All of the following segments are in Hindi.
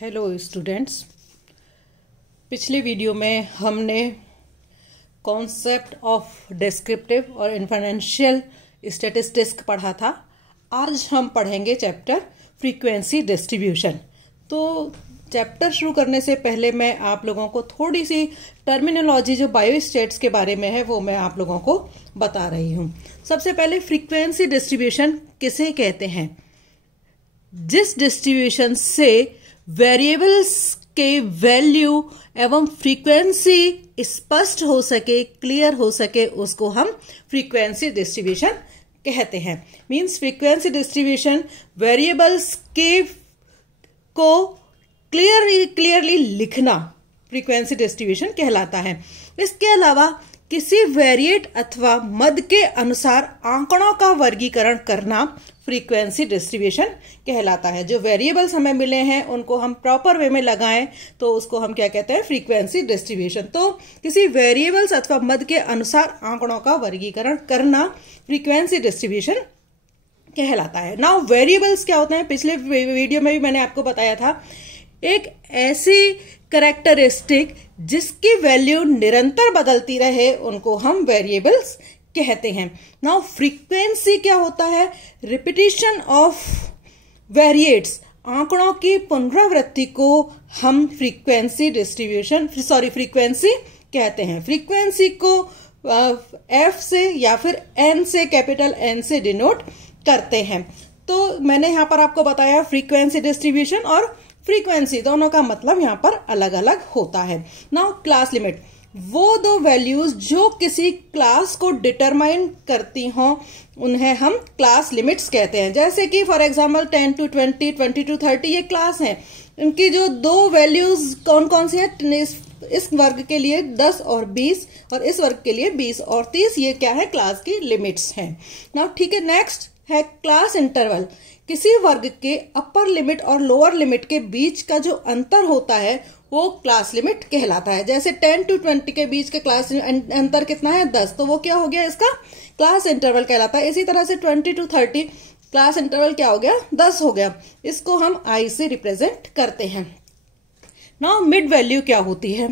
हेलो स्टूडेंट्स, पिछले वीडियो में हमने कॉन्सेप्ट ऑफ डिस्क्रिप्टिव और इन्फरेंशियल स्टैटिस्टिक्स पढ़ा था। आज हम पढ़ेंगे चैप्टर फ्रीक्वेंसी डिस्ट्रीब्यूशन। तो चैप्टर शुरू करने से पहले मैं आप लोगों को थोड़ी सी टर्मिनोलॉजी जो बायोस्टैट्स के बारे में है वो मैं आप लोगों को बता रही हूँ। सबसे पहले फ्रीक्वेंसी डिस्ट्रीब्यूशन किसे कहते हैं? जिस डिस्ट्रीब्यूशन से वेरिएबल्स के वैल्यू एवं फ्रीक्वेंसी स्पष्ट हो सके, क्लियर हो सके, उसको हम फ्रीक्वेंसी डिस्ट्रीब्यूशन कहते हैं। मींस फ्रीक्वेंसी डिस्ट्रीब्यूशन वेरिएबल्स के को क्लियरली लिखना फ्रीक्वेंसी डिस्ट्रीब्यूशन कहलाता है। इसके अलावा किसी वेरिएट अथवा मद के अनुसार आंकड़ों का वर्गीकरण करना फ्रीक्वेंसी डिस्ट्रीब्यूशन कहलाता है। जो वेरिएबल्स हमें मिले हैं उनको हम प्रॉपर वे में लगाएं तो उसको हम क्या कहते हैं? Frequency distribution. तो किसी वेरिएबल्स अथवा मद के अनुसार आंकड़ों का वर्गीकरण करना फ्रीक्वेंसी डिस्ट्रीब्यूशन कहलाता है। नाउ वेरिएबल्स क्या होते हैं? पिछले वीडियो में भी मैंने आपको बताया था, एक ऐसी कैरेक्टरिस्टिक जिसकी वैल्यू निरंतर बदलती रहे उनको हम वेरिएबल्स कहते हैं। नाउ फ्रीक्वेंसी क्या होता है? रिपीटिशन ऑफ वेरिएट्स, आंकड़ों की पुनरावृत्ति को हम फ्रीक्वेंसी कहते हैं। फ्रीक्वेंसी को एफ से या फिर एन से, कैपिटल एन से डिनोट करते हैं। तो मैंने यहां पर आपको बताया फ्रीक्वेंसी डिस्ट्रीब्यूशन और फ्रीक्वेंसी दोनों का मतलब यहां पर अलग अलग होता है। नाउ क्लास लिमिट, वो दो वैल्यूज जो किसी क्लास को डिटरमाइन करती हों उन्हें हम क्लास लिमिट्स कहते हैं। जैसे कि फॉर एग्जांपल 10 to 20, 20 to 30 ये क्लास हैं। इनकी जो दो वैल्यूज कौन कौन सी हैं? इस वर्ग के लिए 10 और 20 और इस वर्ग के लिए 20 और 30, ये क्या है? क्लास की लिमिट्स हैं। नाउ ठीक है, नेक्स्ट है क्लास इंटरवल। किसी वर्ग के अपर लिमिट और लोअर लिमिट के बीच का जो अंतर होता है वो क्लास लिमिट कहलाता है। जैसे 10 to 20 के बीच के क्लास अंतर कितना है? 10, तो वो क्या हो गया? इसका क्लास इंटरवल कहलाता है। इसी तरह से 20 to 30 क्लास इंटरवल क्या हो गया? 10 हो गया। इसको हम आई से रिप्रेजेंट करते हैं। नाउ मिड वैल्यू क्या होती है?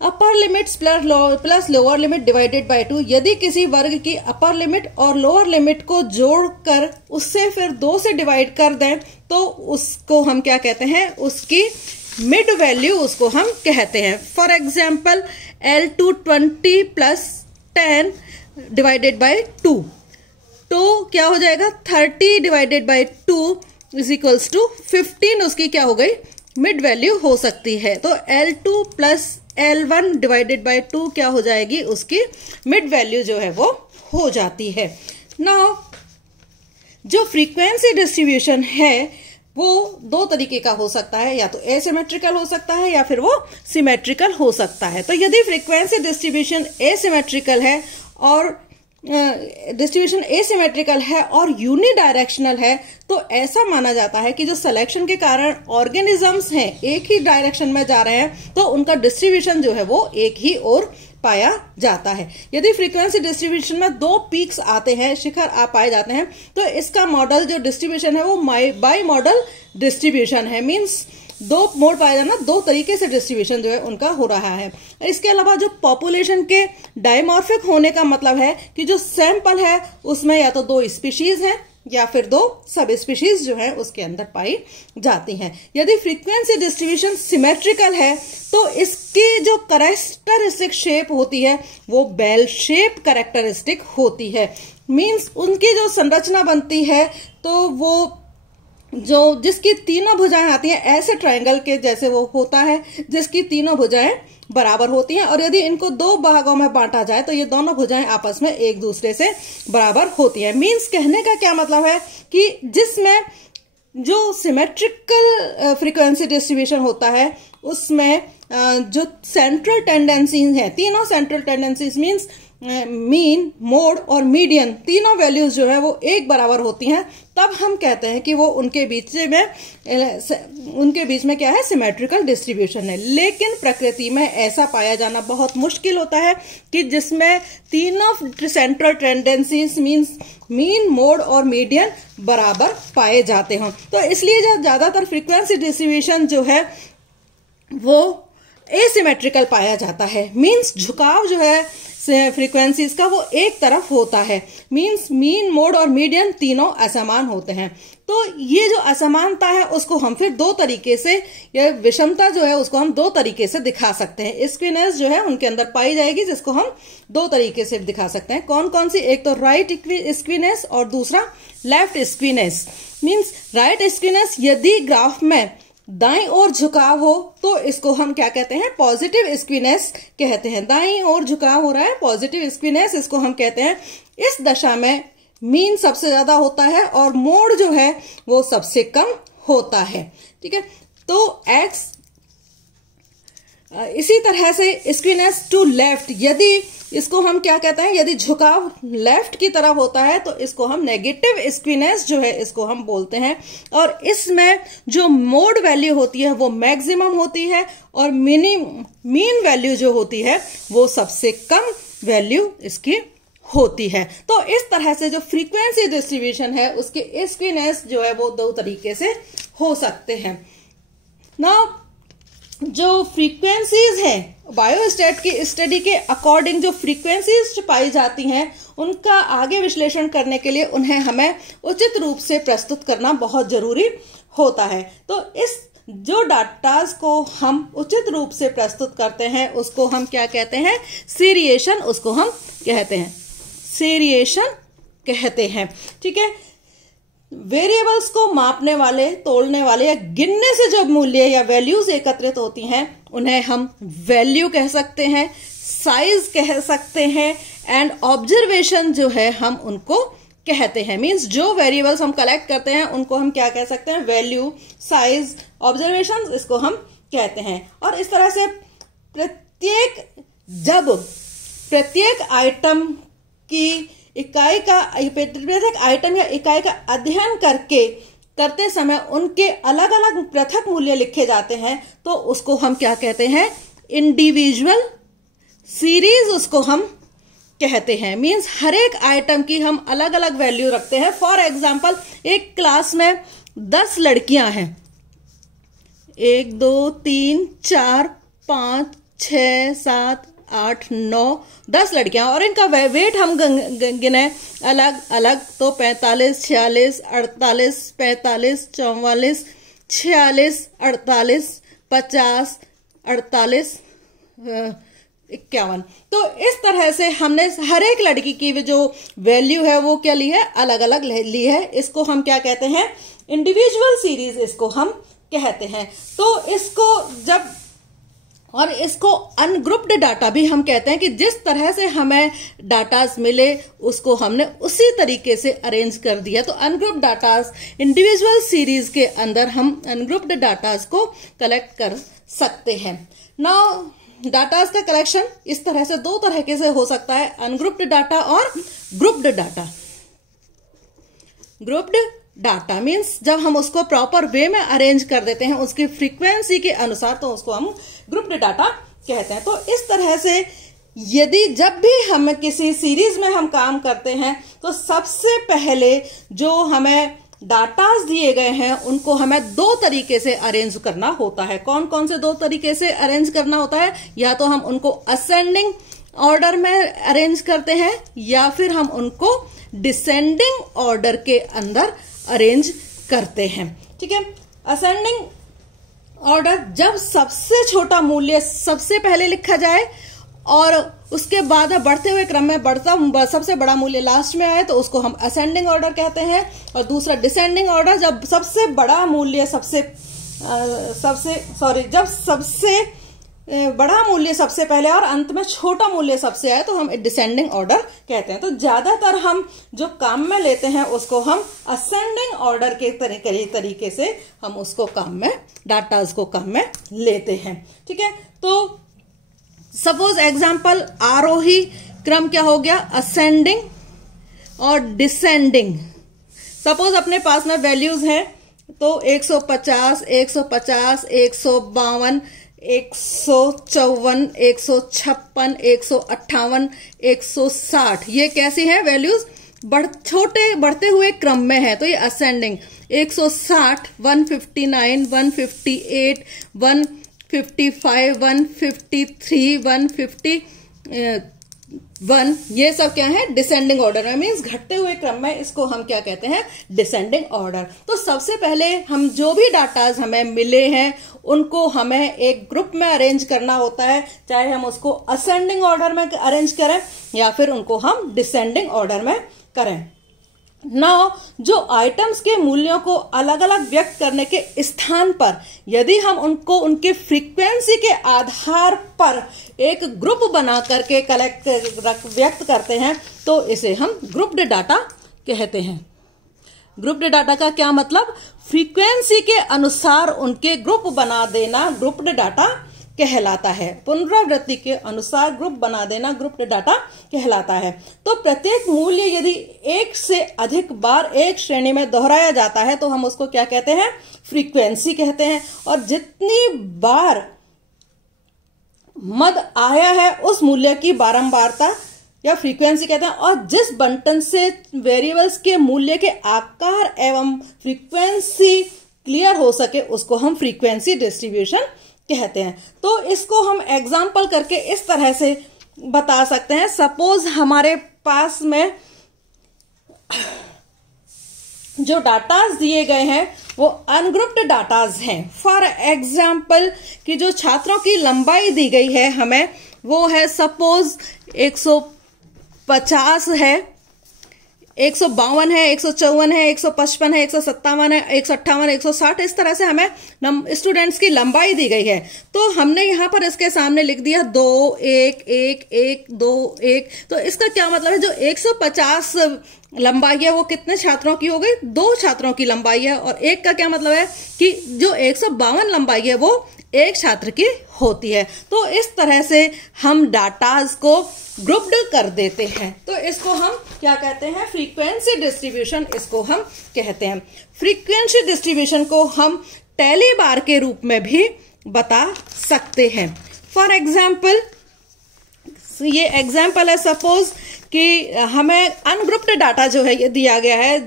अपर limits plus lower limit divided by 2। यदि किसी वर्ग की अपर लिमिट और लोअर लिमिट को जोड़कर उससे फिर 2 से डिवाइड कर दें तो उसको हम क्या कहते हैं? उसकी मिड वैल्यू उसको हम कहते हैं। For example L220 plus 10 divided by 2, तो क्या हो जाएगा? 30 divided by 2 is equals to 15। उसकी क्या हो गई? मिड वैल्यू हो सकती है। तो L2 plus L1 divided by 2 क्या हो जाएगी? उसकी मिड वैल्यू जो है वो हो जाती है। नाउ जो फ्रीक्वेंसी डिस्ट्रीब्यूशन है वो दो तरीके का हो सकता है, या तो एसिमेट्रिकल हो सकता है या फिर वो सिमेट्रिकल हो सकता है। तो यदि फ्रीक्वेंसी डिस्ट्रीब्यूशन एसिमेट्रिकल है और डिस्ट्रीब्यूशन एसिमेट्रिकल है और यूनिडायरेक्शनल है तो ऐसा माना जाता है कि जो सिलेक्शन के कारण ऑर्गेनिजम्स हैं एक ही डायरेक्शन में जा रहे हैं तो उनका डिस्ट्रीब्यूशन जो है वो एक ही ओर पाया जाता है। यदि फ्रीक्वेंसी डिस्ट्रीब्यूशन में 2 पीक्स आते हैं, शिखर पाए जाते हैं, तो इसका मॉडल जो डिस्ट्रीब्यूशन है वो बाई मॉडल डिस्ट्रीब्यूशन है। मींस 2 मोड पाया जाना, 2 तरीके से डिस्ट्रीब्यूशन जो है उनका हो रहा है। इसके अलावा जो पॉपुलेशन के डायमॉर्फिक होने का मतलब है कि जो सैंपल है उसमें या तो 2 स्पीशीज हैं या फिर 2 सब स्पीशीज जो है उसके अंदर पाई जाती हैं। यदि फ्रीक्वेंसी डिस्ट्रीब्यूशन सिमेट्रिकल है तो इसकी जो कैरेक्टरिस्टिक शेप होती है वो बेल शेप कैरेक्टरिस्टिक होती है। मींस उनकी जो संरचना बनती है तो वो जो जिसकी तीनों भुजाएं आती हैं ऐसे ट्रायंगल के जैसे वो होता है जिसकी तीनों भुजाएं बराबर होती हैं। और यदि इनको 2 भागों में बांटा जाए तो ये दोनों भुजाएं आपस में एक दूसरे से बराबर होती हैं। मींस कहने का क्या मतलब है कि जिसमें जो सिमेट्रिकल फ्रीक्वेंसी डिस्ट्रीब्यूशन होता है उसमें जो सेंट्रल टेंडेंसीज हैं, तीनों central tendencies means mean, mode और मीडियन तीनों वैल्यूज जो है वो एक बराबर होती हैं, तब हम कहते हैं कि वो उनके बीच में क्या है, सिमेट्रिकल डिस्ट्रीब्यूशन है। लेकिन प्रकृति में ऐसा पाया जाना बहुत मुश्किल होता है कि जिसमें तीनों central tendencies means mean, mode और मीडियन बराबर पाए जाते हों। तो इसलिए जो ज्यादातर फ्रीक्वेंसी डिस्ट्रीब्यूशन जो है वो एसिमेट्रिकल पाया जाता है। मीन्स झुकाव जो है फ्रीक्वेंसीज का वो एक तरफ होता है। मीन्स मीन, मोड और मीडियन तीनों असमान होते हैं। तो ये जो असमानता है उसको हम फिर दो तरीके से, या विषमता जो है उसको हम दो तरीके से दिखा सकते हैं। स्क्वीनेस जो है उनके अंदर पाई जाएगी, जिसको हम दो तरीके से दिखा सकते हैं। कौन कौन सी? एक तो राइट स्क्वीनेस और दूसरा लेफ्ट स्क्वीनेस। मीन्स राइट स्क्वीनेस, यदि ग्राफ में दाईं ओर झुकाव हो तो इसको हम क्या कहते हैं, पॉजिटिव स्क्वीनेस कहते हैं। दाईं ओर झुकाव हो रहा है, पॉजिटिव स्क्वीनेस इसको हम कहते हैं। इस दशा में मीन सबसे ज्यादा होता है और मोड जो है वो सबसे कम होता है। ठीक है, तो एक्स इसी तरह से स्क्वीनेस टू लेफ्ट, यदि इसको हम क्या कहते हैं, यदि झुकाव लेफ्ट की तरफ होता है तो इसको हम नेगेटिव स्क्वीनेस जो है इसको हम बोलते हैं। और इसमें जो मोड वैल्यू होती है वो मैक्सिमम होती है और मीन वैल्यू जो होती है वो सबसे कम वैल्यू इसकी होती है। तो इस तरह से जो फ्रीक्वेंसी डिस्ट्रीब्यूशन है उसके स्क्वीनेस जो है वो दो तरीके से हो सकते हैं। नाउ जो फ्रीक्वेंसीज हैं, बायोस्टैट की स्टडी के अकॉर्डिंग जो फ्रीक्वेंसीज पाई जाती हैं उनका आगे विश्लेषण करने के लिए उन्हें हमें उचित रूप से प्रस्तुत करना बहुत जरूरी होता है। तो इस जो डाटाज को हम उचित रूप से प्रस्तुत करते हैं उसको हम क्या कहते हैं, सीरिएशन उसको हम कहते हैं, सीरिएशन कहते हैं। ठीक है, वेरिएबल्स को मापने वाले, तोलने वाले या गिनने से जो मूल्य या वैल्यूज एकत्रित होती हैं उन्हें हम वैल्यू कह सकते हैं, साइज कह सकते हैं एंड ऑब्जर्वेशन जो है हम उनको कहते हैं। मींस जो वेरिएबल्स हम कलेक्ट करते हैं उनको हम क्या कह सकते हैं, वैल्यू, साइज, ऑब्जर्वेशन इसको हम कहते हैं। और इस तरह से प्रत्येक आइटम की इकाई का, प्रत्येक आइटम या इकाई का अध्ययन करते समय उनके अलग अलग पृथक मूल्य लिखे जाते हैं तो उसको हम क्या कहते हैं, इंडिविजुअल सीरीज उसको हम कहते हैं। मींस हर एक आइटम की हम अलग अलग वैल्यू रखते हैं। फॉर एग्जांपल, एक क्लास में 10 लड़कियां हैं, 1 2 3 4 5 6 7 8 9 10 लड़कियां, और इनका वेट हम गिने अलग अलग तो 45 46 48 45 44 46 48 50 48 51। तो इस तरह से हमने हर एक लड़की की जो वैल्यू है वो क्या ली है, अलग अलग ली है। इसको हम क्या कहते हैं, इंडिविजुअल सीरीज इसको हम कहते हैं। तो इसको जब, और इसको अनग्रुप्ड डाटा भी हम कहते हैं कि जिस तरह से हमें डाटास मिले उसको हमने उसी तरीके से अरेंज कर दिया। तो अनग्रुप्ड डाटास, इंडिविजुअल सीरीज के अंदर हम अनग्रुप्ड डाटास को कलेक्ट कर सकते हैं। नाउ डाटास का कलेक्शन इस तरह से दो तरह से हो सकता है, अनग्रुप्ड डाटा और grouped data. Grouped data means जब हम उसको प्रॉपर वे में अरेंज कर देते हैं उसकी फ्रीक्वेंसी के अनुसार, तो उसको हम ग्रुप्ड डाटा कहते हैं। तो इस तरह से यदि जब भी हम किसी सीरीज में हम काम करते हैं तो सबसे पहले जो हमें डाटास दिए गए हैं उनको हमें दो तरीके से अरेंज करना होता है। कौन कौन से दो तरीके से अरेंज करना होता है, या तो हम उनको असेंडिंग ऑर्डर में अरेंज करते हैं या फिर हम उनको डिसेंडिंग ऑर्डर के अंदर अरेंज करते हैं। ठीक है, असेंडिंग ऑर्डर, जब सबसे छोटा मूल्य सबसे पहले लिखा जाए और उसके बाद बढ़ते हुए क्रम में सबसे बड़ा मूल्य लास्ट में आए तो उसको हम असेंडिंग ऑर्डर कहते हैं। और दूसरा डिसेंडिंग ऑर्डर, जब सबसे बड़ा मूल्य सबसे बड़ा मूल्य सबसे पहले और अंत में छोटा मूल्य सबसे आए तो हम डिसेंडिंग ऑर्डर कहते हैं। तो ज्यादातर हम जो काम में लेते हैं उसको हम असेंडिंग ऑर्डर के तरीके से हम उसको काम में, डाटाज को काम में लेते हैं। ठीक है, तो सपोज एग्जाम्पल, आरोही क्रम क्या हो गया, असेंडिंग और डिसेंडिंग। सपोज अपने पास में वैल्यूज हैं तो 150, 150, 152, 154, 156, 158, 160, ये कैसी है वैल्यूज, बढ़ते हुए क्रम में है, तो ये असेंडिंग। 160, 159, 158, 155, 153, 151, ये सब क्या है, डिसेंडिंग ऑर्डर में, मीन्स घटते हुए क्रम में, इसको हम क्या कहते हैं, डिसेंडिंग ऑर्डर। तो सबसे पहले हम जो भी डाटाज हमें मिले हैं उनको हमें एक ग्रुप में अरेंज करना होता है, चाहे हम उसको असेंडिंग ऑर्डर में अरेंज करें या फिर उनको हम डिसेंडिंग ऑर्डर में करें। नाउ जो आइटम्स के मूल्यों को अलग अलग व्यक्त करने के स्थान पर यदि हम उनको उनके फ्रीक्वेंसी के आधार पर एक ग्रुप बना करके व्यक्त करते हैं तो इसे हम ग्रुप्ड डाटा कहते हैं। ग्रुप्ड डाटा का क्या मतलब, फ्रीक्वेंसी के अनुसार उनके ग्रुप बना देना ग्रुप्ड डाटा कहलाता है। पुनरावृत्ति के अनुसार ग्रुप बना देना ग्रुप्ड डाटा कहलाता है। तो प्रत्येक मूल्य यदि एक से अधिक बार एक श्रेणी में दोहराया जाता है तो हम उसको क्या कहते हैं, फ्रीक्वेंसी कहते हैं। और जितनी बार मद आया है उस मूल्य की बारंबारता या फ्रीक्वेंसी कहते हैं। और जिस बंटन से वेरिएबल्स के मूल्य के आकार एवं फ्रीक्वेंसी क्लियर हो सके उसको हम फ्रीक्वेंसी डिस्ट्रीब्यूशन कहते हैं। तो इसको हम एग्जाम्पल करके इस तरह से बता सकते हैं। सपोज हमारे पास में जो डाटाज दिए गए हैं वो अनग्रुप्ड डाटाज हैं। फॉर एग्जाम्पल कि जो छात्रों की लंबाई दी गई है हमें वो है सपोज 150 है, 152 है, 154 है, 155 है, 157 है, 158, 160, इस तरह से हमें स्टूडेंट्स की लंबाई दी गई है। तो हमने यहाँ पर इसके सामने लिख दिया 2, 1, 1, 1, 2, 1। तो इसका क्या मतलब है, जो 150 लंबाई है वो कितने छात्रों की हो गई, 2 छात्रों की लंबाई है। और 1 का क्या मतलब है कि जो 152 लंबाई है वो 1 छात्र की होती है। तो इस तरह से हम डाटाज को ग्रुप्ड कर देते हैं। तो इसको हम क्या कहते हैं, फ्रीक्वेंसी डिस्ट्रीब्यूशन इसको हम कहते हैं। फ्रीक्वेंसी डिस्ट्रीब्यूशन को हम टैली बार के रूप में भी बता सकते हैं। फॉर एग्जाम्पल, ये एग्जाम्पल है सपोज कि हमें अनग्रुप्ड डाटा जो है ये दिया गया है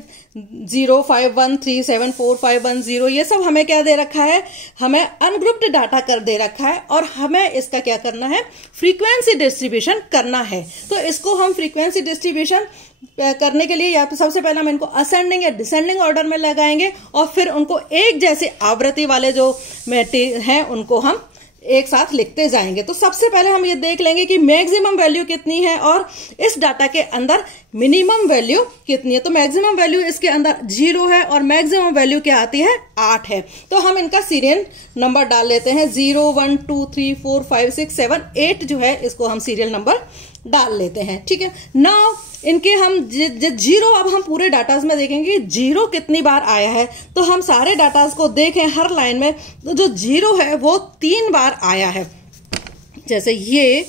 051374510, ये सब हमें क्या दे रखा है, हमें अनग्रुप्ड डाटा कर दे रखा है। और हमें इसका क्या करना है, फ्रीक्वेंसी डिस्ट्रीब्यूशन करना है। तो इसको हम फ्रीक्वेंसी डिस्ट्रीब्यूशन करने के लिए या तो सबसे पहले हम इनको असेंडिंग या डिसेंडिंग ऑर्डर में लगाएंगे और फिर उनको एक जैसे आवृत्ति वाले जो हैं उनको हम एक साथ लिखते जाएंगे। तो सबसे पहले हम ये देख लेंगे कि मैक्सिमम वैल्यू कितनी है और इस डाटा के अंदर मिनिमम वैल्यू कितनी है। तो मैक्सिमम वैल्यू इसके अंदर 0 है और मैक्सिमम वैल्यू क्या आती है, 8 है। तो हम इनका सीरियल नंबर डाल लेते हैं 0, 1, 2, 3, 4, 5, 6, 7, 8 जो है इसको हम सीरियल नंबर डाल लेते हैं। ठीक है, नाउ इनके हम 0 अब हम पूरे डाटाज में देखेंगे 0 कितनी बार आया है। तो हम सारे डाटाज को देखें हर लाइन में, तो जो 0 है वो 3 बार आया है। जैसे ये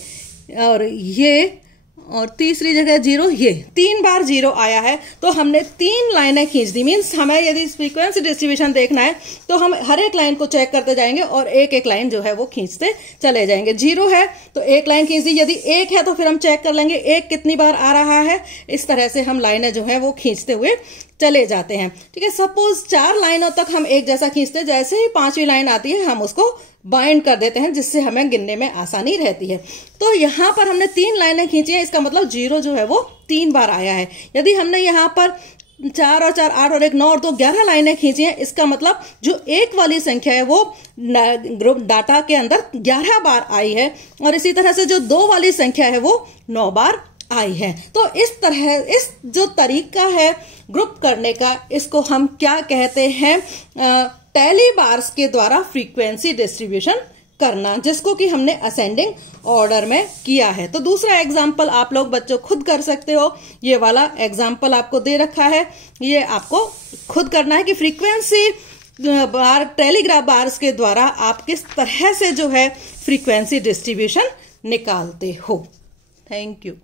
और ये और तीसरी जगह 0, ये 3 बार 0 आया है। तो हमने 3 लाइनें खींच दी। मीन्स हमें यदि फ्रीक्वेंसी डिस्ट्रीब्यूशन देखना है तो हम हर एक लाइन को चेक करते जाएंगे और एक एक लाइन जो है वो खींचते चले जाएंगे। 0 है तो एक लाइन खींच दी, यदि 1 है तो फिर हम चेक कर लेंगे 1 कितनी बार आ रहा है। इस तरह से हम लाइनें जो है वो खींचते हुए चले जाते हैं। ठीक है, सपोज 4 लाइनों तक हम एक जैसा खींचते, जैसे ही 5वीं लाइन आती है हम उसको बाइंड कर देते हैं जिससे हमें गिनने में आसानी रहती है। तो यहाँ पर हमने 3 लाइनें खींची हैं, इसका मतलब 0 जो है वो 3 बार आया है। यदि हमने यहाँ पर 4 और 4 8 और 1 9 और 2 11 लाइनें खींची हैं, इसका मतलब जो 1 वाली संख्या है वो ग्रुप डाटा के अंदर 11 बार आई है और इसी तरह से जो 2 वाली संख्या है वो 9 बार आई है। तो इस तरह इस जो तरीका है ग्रुप करने का, इसको हम क्या कहते हैं, टैली बार्स के द्वारा फ्रीक्वेंसी डिस्ट्रीब्यूशन करना, जिसको कि हमने असेंडिंग ऑर्डर में किया है। तो दूसरा एग्जाम्पल आप लोग बच्चों खुद कर सकते हो। ये वाला एग्जाम्पल आपको दे रखा है, ये आपको खुद करना है कि फ्रीक्वेंसी टेलीग्राफ बार्स के द्वारा आप किस तरह से जो है फ्रीक्वेंसी डिस्ट्रीब्यूशन निकालते हो। Thank you.